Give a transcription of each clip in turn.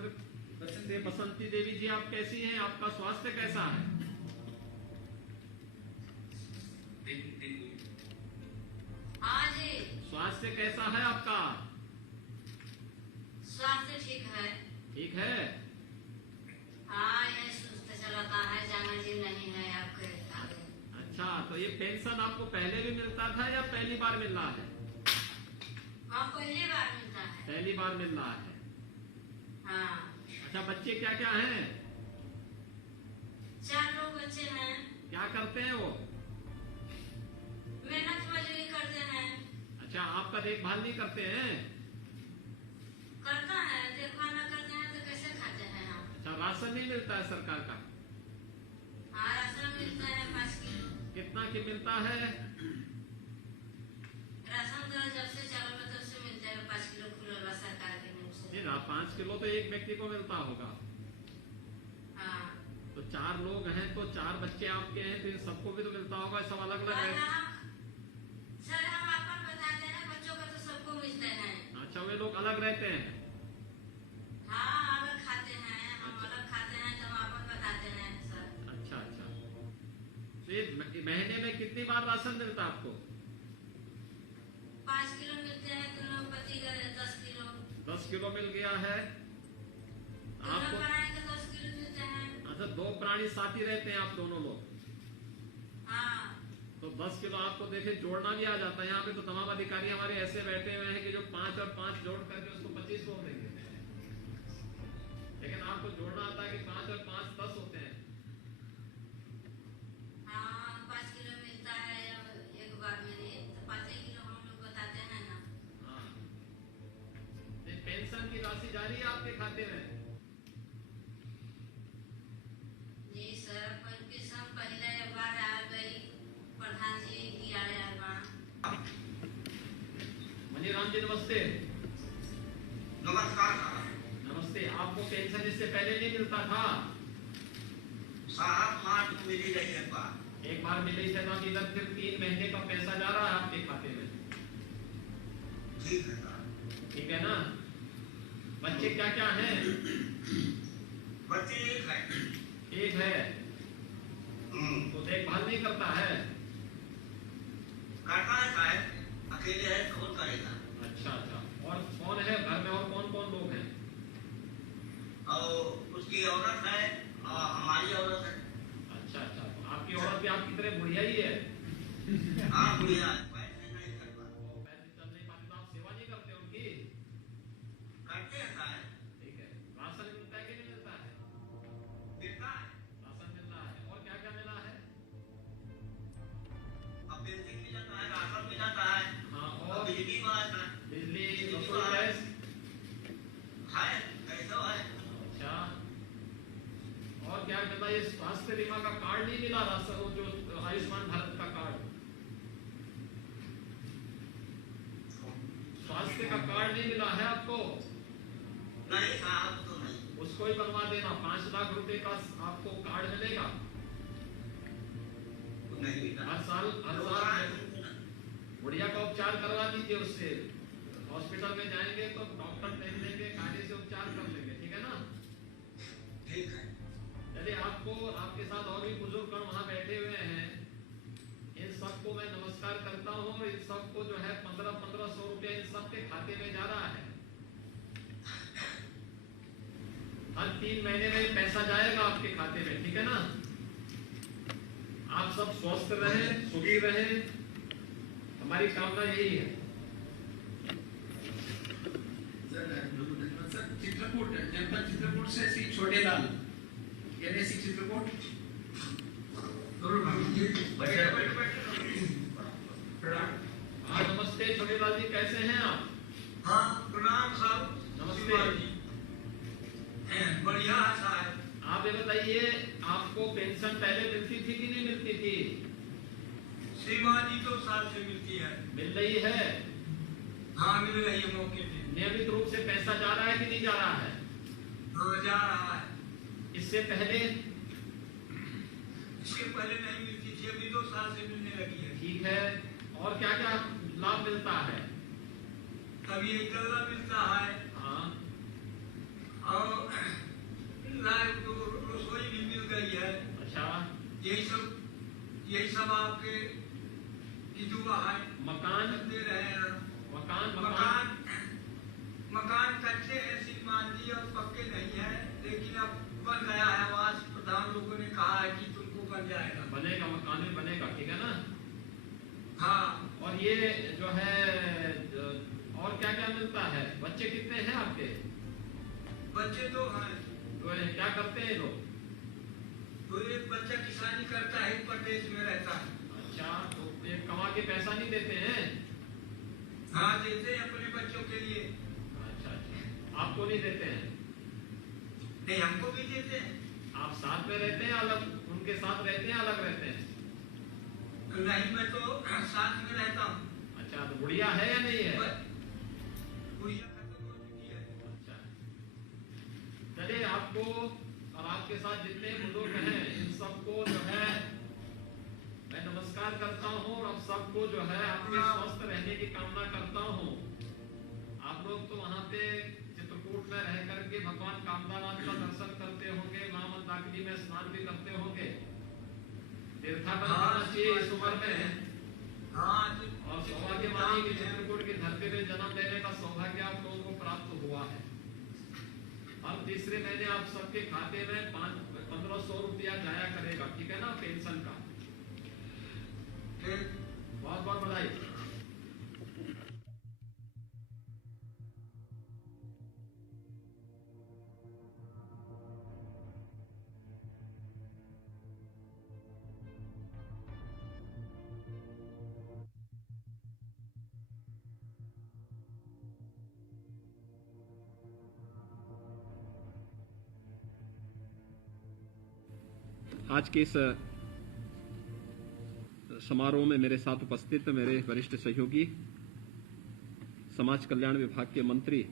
और बसंती देवी जी, आप कैसी हैं? आपका स्वास्थ्य कैसा है? हाँ जी, स्वास्थ्य कैसा है आपका? स्वास्थ्य ठीक है। ठीक है। हाँ, ये सुस्त चलाता है, जाना जी नहीं है आपके आगे। अच्छा, तो ये पेंशन आपको पहले भी मिलता था या पहली बार मिल रहा है? हाँ, पहली बार मिलता है। पहली बार मिल रहा है। हाँ। अच्छा, बच्चे क्या क्या हैं? 4 लोग बच्चे हैं। क्या करते हैं वो? मेहनत मजदूरी करते हैं। अच्छा, आपका देखभाल नहीं करते हैं? करता है, देखभाल न करते हैं तो कैसे खाते हैं हम? अच्छा, राशन नहीं मिलता है सरकार का? हाँ, राशन मिलता है 5 किलो। कितना की मिलता है? राशन तो जब से चालू है तब से मिलता है 5 किलो खुला सरकार के मुँह से। नहीं ना, 5 किलो तो एक व्यक्ति को मिलता होगा। हाँ। तो 4 लोग हैं तो 4 बच्चे आपके हैं, तो इन सबको भी तो मिलता होगा, सब अलग अलग है। सर, हम आपको बताते हैं, बच्चों का तो सबको मिलते हैं। अच्छा, वे लोग अलग रहते हैं? हाँ, अलग खाते हैं, हम अलग खाते हैं तो हम आपको बताते हैं सर। अच्छा अच्छा। तो ये महीने में कितनी बार राशन मिलता है आपको? 5 किलो मिलते हैं, दोनों पति का 10 किलो। 10 किलो मिल गया है दोनों आपको। प्राणी के 10 किलो मिलते हैं। अच्छा, 2 प्राणी साथी रहते हैं आप दोनों लोग? हाँ। तो 10 किलो आपको देखे जोड़ना भी आ जाता है। यहाँ पे तो तमाम अधिकारी हमारे ऐसे बैठे हुए हैं कि जो 5 और 5 जोड़ करके उसको 25 बोल देंगे, लेकिन आपको जोड़ना आता है कि 5 और 5 10 होते हैं। हाँ, 5 किलो मिलता है एक बार में, तो 5 किलो हम लोग बताते हैं ना। हाँ, पेंशन की राशि जा रही है आपके खाते में? जी सर, पेंशन पहले एक बार आ गई, प्रधान जी की आ रहा। मनीराम जी नमस्ते। नमस्कार साहब। नमस्ते। आपको पेंशन इससे पहले नहीं मिलता था? साहब, मार्च में मिली रही एक बार। एक बार मिली है, तो इधर फिर 3 महीने का पैसा जा रहा है आपके खाते में। ठीक है साहब। ठीक है ना? बच्चे क्या क्या हैं? बच्चे एक है। एक है। तो देखभाल नहीं करता है? करता है साहब, अकेले है, कौन करेगा? अच्छा अच्छा। और कौन है घर में, और कौन कौन लोग हैं? और उसकी औरत है और हमारी औरत है। अच्छा अच्छा। तो आपकी औरत भी आपकी तरह बुढ़िया ही है? हाँ, बुढ़िया है, पैसे नहीं कर पाते। वो पैसे चल नहीं पाते तो आप सेवा नहीं करते उनकी? करते हैं साहब। ठीक है। राशन मिलता है कि नहीं मिलता है? मिलता है। राशन मिल रहा है। और क्या क्या मिला है? अब पेंशन मिल जाता है, राशन मिल जाता है। हाँ, और और बिजली है, बिजली, रसोई गैस है, कैसा है? अच्छा। और क्या मिला? ये स्वास्थ्य बीमा का कार्ड नहीं मिला? राशन, वो जो आयुष्मान भारत का कार्ड, स्वास्थ्य का कार्ड नहीं मिला है आपको? नहीं साहब, तो नहीं। उसको ही बनवा देना। 5 लाख रुपए का आपको कार्ड मिलेगा नहीं मिला। हर साल। बुढ़िया का उपचार करवा दीजिए उससे। हॉस्पिटल में जाएंगे तो डॉक्टर देख लेंगे, कायदे से उपचार कर लेंगे। ठीक है ना? ठीक है। यदि आपको, आपके साथ और भी बुजुर्ग वहां बैठे हुए हैं, इन सबको मैं नमस्कार करता हूँ। और इन सबको जो है 1500 रुपया इन सबके खाते में जा रहा है। हर 3 महीने में पैसा जाएगा आपके खाते में। ठीक है ना? आप सब स्वस्थ रहे, सुखी रहे, हमारी कामना यही है। सर, चित्रकूट, जनपद चित्रकूट से श्री छोटेलाल, NSC चित्रकूट। हाँ, नमस्ते छोटेलाल जी, कैसे हैं आप? हाँ, प्रणाम साहब। नमस्ते। बढ़िया है साहब। आप ये बताइए, आपको पेंशन पहले मिलती थी कि नहीं मिलती थी? श्रीमान जी तो साल से मिलती है। मिल रही है? हाँ, मिल रही है मौके पे। नियमित रूप से पैसा जा रहा है कि नहीं जा रहा है? जा रहा है। इससे पहले? इसके पहले नहीं मिलती थी, अभी 2 साल से मिलने लगी है। ठीक है। और क्या क्या लाभ मिलता है? कभी एक गल्ला मिलता है। हाँ। और और ये जो है और क्या क्या मिलता है? बच्चे कितने हैं आपके? बच्चे तो हैं। तो क्या करते हैं लोग? तो एक बच्चा किसानी करता है, प्रदेश में रहता है। अच्छा, तो ये कमा के पैसा नहीं देते हैं? हाँ, देते हैं अपने बच्चों के लिए। अच्छा अच्छा, आपको नहीं देते हैं? नहीं, हमको भी देते हैं। आप साथ में रहते हैं, अलग उनके साथ रहते हैं, अलग रहते हैं? नहीं, मैं तो साथ में रहता हूँ। अच्छा, तो गुड़िया है या नहीं है? गुड़िया खत्म हो चुकी है। अच्छा, चलिए आपको और आपके साथ जितने बुजुर्ग हैं इन सबको जो है मैं नमस्कार करता हूँ और अब सबको जो है आपके स्वस्थ रहने की कामना करता हूँ। आप लोग तो वहाँ पे चित्रकूट में रह करके भगवान कामदानाथ का दर्शन करते होंगे, मां मंदाकिनी में स्नान भी करते होंगे, तीर्थाटन करना चाहिए इस उम्र में। हाँ, और सौभाग्यवानी की चित्रकूट की धरती में जन्म लेने का सौभाग्य आप लोगों को प्राप्त हुआ है। अब तीसरे महीने आप सबके खाते में 1500 रुपया जाया करेगा, ठीक है ना, पेंशन का। बहुत बहुत बधाई। आज के इस समारोह में मेरे साथ उपस्थित मेरे वरिष्ठ सहयोगी समाज कल्याण विभाग के मंत्री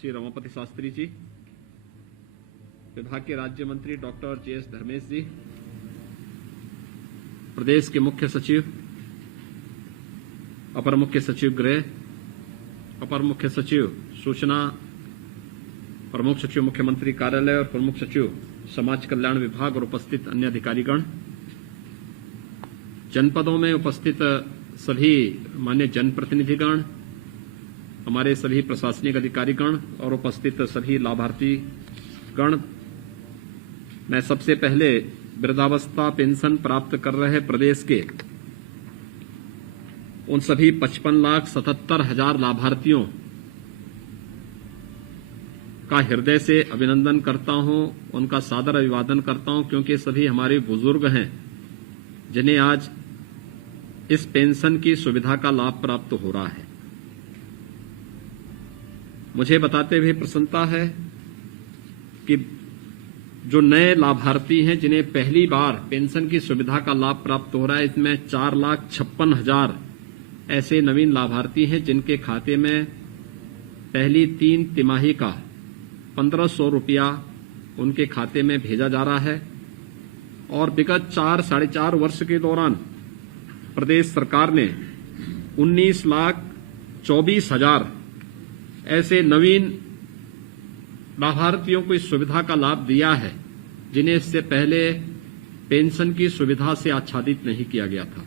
श्री रमापति शास्त्री जी, विभाग के राज्य मंत्री डॉक्टर JS धर्मेश जी, प्रदेश के मुख्य सचिव, अपर मुख्य सचिव गृह, अपर मुख्य सचिव सूचना, प्रमुख सचिव मुख्यमंत्री कार्यालय और प्रमुख सचिव समाज कल्याण विभाग और उपस्थित अन्य अधिकारीगण, जनपदों में उपस्थित सभी मान्य जनप्रतिनिधिगण, हमारे सभी प्रशासनिक अधिकारीगण और उपस्थित सभी लाभार्थी गण, मैं सबसे पहले वृद्धावस्था पेंशन प्राप्त कर रहे प्रदेश के उन सभी 55,77,000 लाभार्थियों का हृदय से अभिनंदन करता हूं, उनका सादर अभिवादन करता हूं, क्योंकि सभी हमारे बुजुर्ग हैं जिन्हें आज इस पेंशन की सुविधा का लाभ प्राप्त हो रहा है। मुझे बताते हुए प्रसन्नता है कि जो नए लाभार्थी हैं जिन्हें पहली बार पेंशन की सुविधा का लाभ प्राप्त हो रहा है, इसमें 4,56,000 ऐसे नवीन लाभार्थी हैं जिनके खाते में पहली 3 तिमाही का 1500 रुपया उनके खाते में भेजा जा रहा है। और विगत 4-4.5 वर्ष के दौरान प्रदेश सरकार ने 19,24,000 ऐसे नवीन लाभार्थियों को इस सुविधा का लाभ दिया है जिन्हें इससे पहले पेंशन की सुविधा से आच्छादित नहीं किया गया था।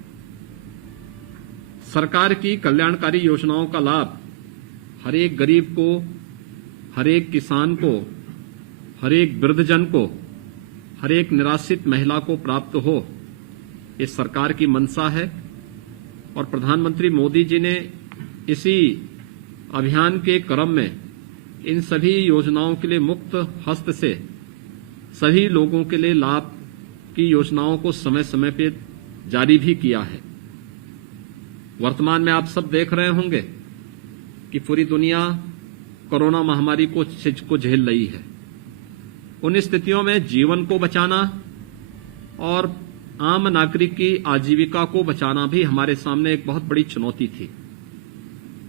सरकार की कल्याणकारी योजनाओं का लाभ हर एक गरीब को, हर एक किसान को, हर एक वृद्धजन को, हर एक निराश्रित महिला को प्राप्त हो, ये सरकार की मंशा है। और प्रधानमंत्री मोदी जी ने इसी अभियान के क्रम में इन सभी योजनाओं के लिए मुक्त हस्त से सभी लोगों के लिए लाभ की योजनाओं को समय समय पर जारी भी किया है। वर्तमान में आप सब देख रहे होंगे कि पूरी दुनिया कोरोना महामारी को झेल रही है। उन स्थितियों में जीवन को बचाना और आम नागरिक की आजीविका को बचाना भी हमारे सामने एक बहुत बड़ी चुनौती थी।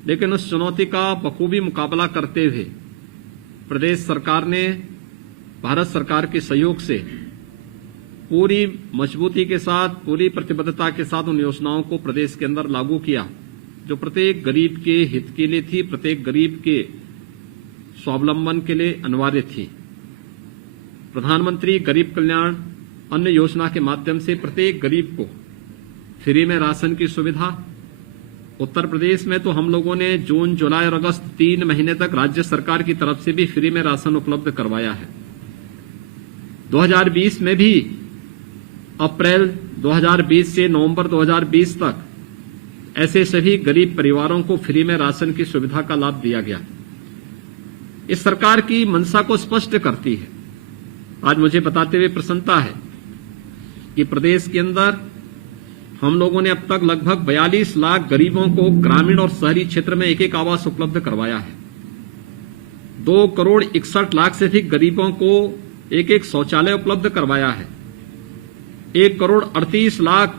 लेकिन उस चुनौती का बखूबी मुकाबला करते हुए प्रदेश सरकार ने भारत सरकार के सहयोग से पूरी मजबूती के साथ, पूरी प्रतिबद्धता के साथ उन योजनाओं को प्रदेश के अंदर लागू किया जो प्रत्येक गरीब के हित के लिए थी, प्रत्येक गरीब के स्वावलंबन के लिए अनिवार्य थी। प्रधानमंत्री गरीब कल्याण अन्न योजना के माध्यम से प्रत्येक गरीब को फ्री में राशन की सुविधा। उत्तर प्रदेश में तो हम लोगों ने जून, जुलाई और अगस्त 3 महीने तक राज्य सरकार की तरफ से भी फ्री में राशन उपलब्ध करवाया है। 2020 में भी अप्रैल 2020 से नवंबर 2020 तक ऐसे सभी गरीब परिवारों को फ्री में राशन की सुविधा का लाभ दिया गया। इस सरकार की मंशा को स्पष्ट करती है। आज मुझे बताते हुए प्रसन्नता है कि प्रदेश के अंदर हम लोगों ने अब तक लगभग 42 लाख गरीबों को ग्रामीण और शहरी क्षेत्र में एक एक आवास उपलब्ध करवाया है। 2 करोड़ 61 लाख से अधिक गरीबों को एक एक शौचालय उपलब्ध करवाया है। 1 करोड़ 38 लाख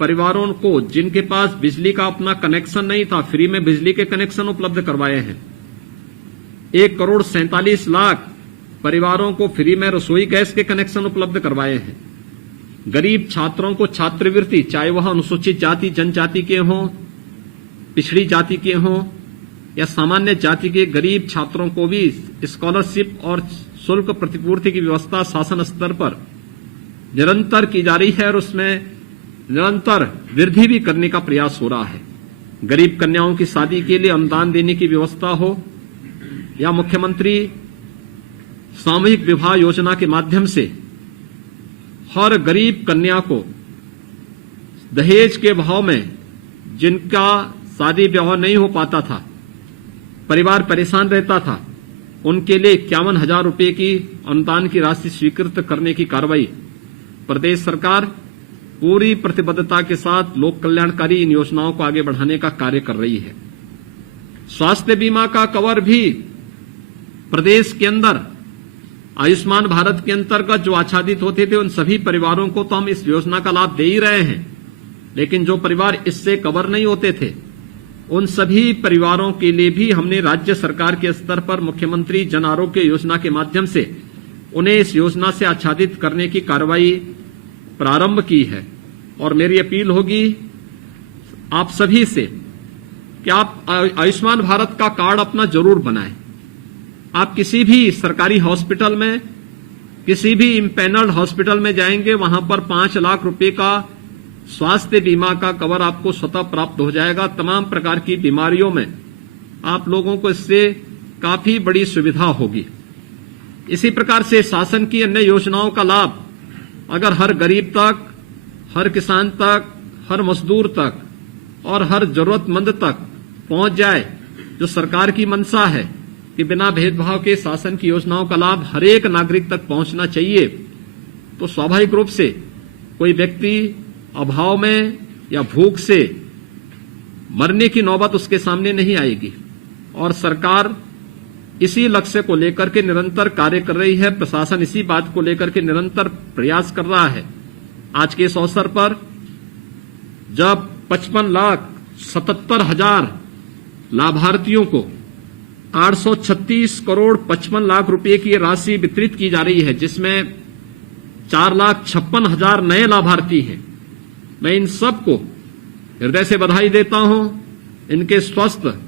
परिवारों को जिनके पास बिजली का अपना कनेक्शन नहीं था, फ्री में बिजली के कनेक्शन उपलब्ध करवाए हैं। 1 करोड़ 47 लाख परिवारों को फ्री में रसोई गैस के कनेक्शन उपलब्ध करवाए हैं। गरीब छात्रों को छात्रवृत्ति, चाहे वह अनुसूचित जाति जनजाति के हों, पिछड़ी जाति के हों या सामान्य जाति के गरीब छात्रों को भी स्कॉलरशिप और शुल्क प्रतिपूर्ति की व्यवस्था शासन स्तर पर निरंतर की जा रही है और उसमें निरंतर वृद्धि भी करने का प्रयास हो रहा है। गरीब कन्याओं की शादी के लिए अनुदान देने की व्यवस्था हो या मुख्यमंत्री सामूहिक विवाह योजना के माध्यम से हर गरीब कन्या को दहेज के भाव में, जिनका शादी विवाह नहीं हो पाता था, परिवार परेशान रहता था, उनके लिए 51,000 रुपये की अनुदान की राशि स्वीकृत करने की कार्रवाई प्रदेश सरकार पूरी प्रतिबद्धता के साथ लोक कल्याणकारी इन योजनाओं को आगे बढ़ाने का कार्य कर रही है। स्वास्थ्य बीमा का कवर भी प्रदेश के अंदर आयुष्मान भारत के अंतर्गत जो आच्छादित होते थे उन सभी परिवारों को तो हम इस योजना का लाभ दे ही रहे हैं, लेकिन जो परिवार इससे कवर नहीं होते थे उन सभी परिवारों के लिए भी हमने राज्य सरकार के स्तर पर मुख्यमंत्री जन आरोग्य योजना के माध्यम से उन्हें इस योजना से आच्छादित करने की कार्रवाई प्रारंभ की है। और मेरी अपील होगी आप सभी से कि आप आयुष्मान भारत का कार्ड अपना जरूर बनाएं। आप किसी भी सरकारी हॉस्पिटल में, किसी भी इम्पैनल्ड हॉस्पिटल में जाएंगे, वहां पर 5 लाख रुपए का स्वास्थ्य बीमा का कवर आपको स्वतः प्राप्त हो जाएगा। तमाम प्रकार की बीमारियों में आप लोगों को इससे काफी बड़ी सुविधा होगी। इसी प्रकार से शासन की अन्य योजनाओं का लाभ अगर हर गरीब तक, हर किसान तक, हर मजदूर तक और हर जरूरतमंद तक पहुंच जाए, जो सरकार की मंशा है कि बिना भेदभाव के शासन की योजनाओं का लाभ हर एक नागरिक तक पहुंचना चाहिए, तो स्वाभाविक रूप से कोई व्यक्ति अभाव में या भूख से मरने की नौबत उसके सामने नहीं आएगी। और सरकार इसी लक्ष्य को लेकर के निरंतर कार्य कर रही है। प्रशासन इसी बात को लेकर के निरंतर प्रयास कर रहा है। आज के इस अवसर पर जब 55,77,000 लाभार्थियों को 836 करोड़ 55 लाख रुपए की राशि वितरित की जा रही है, जिसमें 4,56,000 नए लाभार्थी हैं, मैं इन सबको हृदय से बधाई देता हूं। इनके स्वस्थ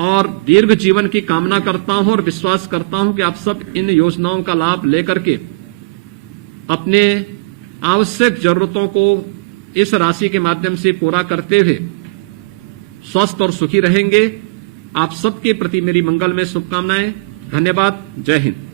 और दीर्घ जीवन की कामना करता हूं और विश्वास करता हूं कि आप सब इन योजनाओं का लाभ लेकर के अपने आवश्यक जरूरतों को इस राशि के माध्यम से पूरा करते हुए स्वस्थ और सुखी रहेंगे। आप सबके प्रति मेरी मंगलमय शुभकामनाएं। धन्यवाद। जय हिंद।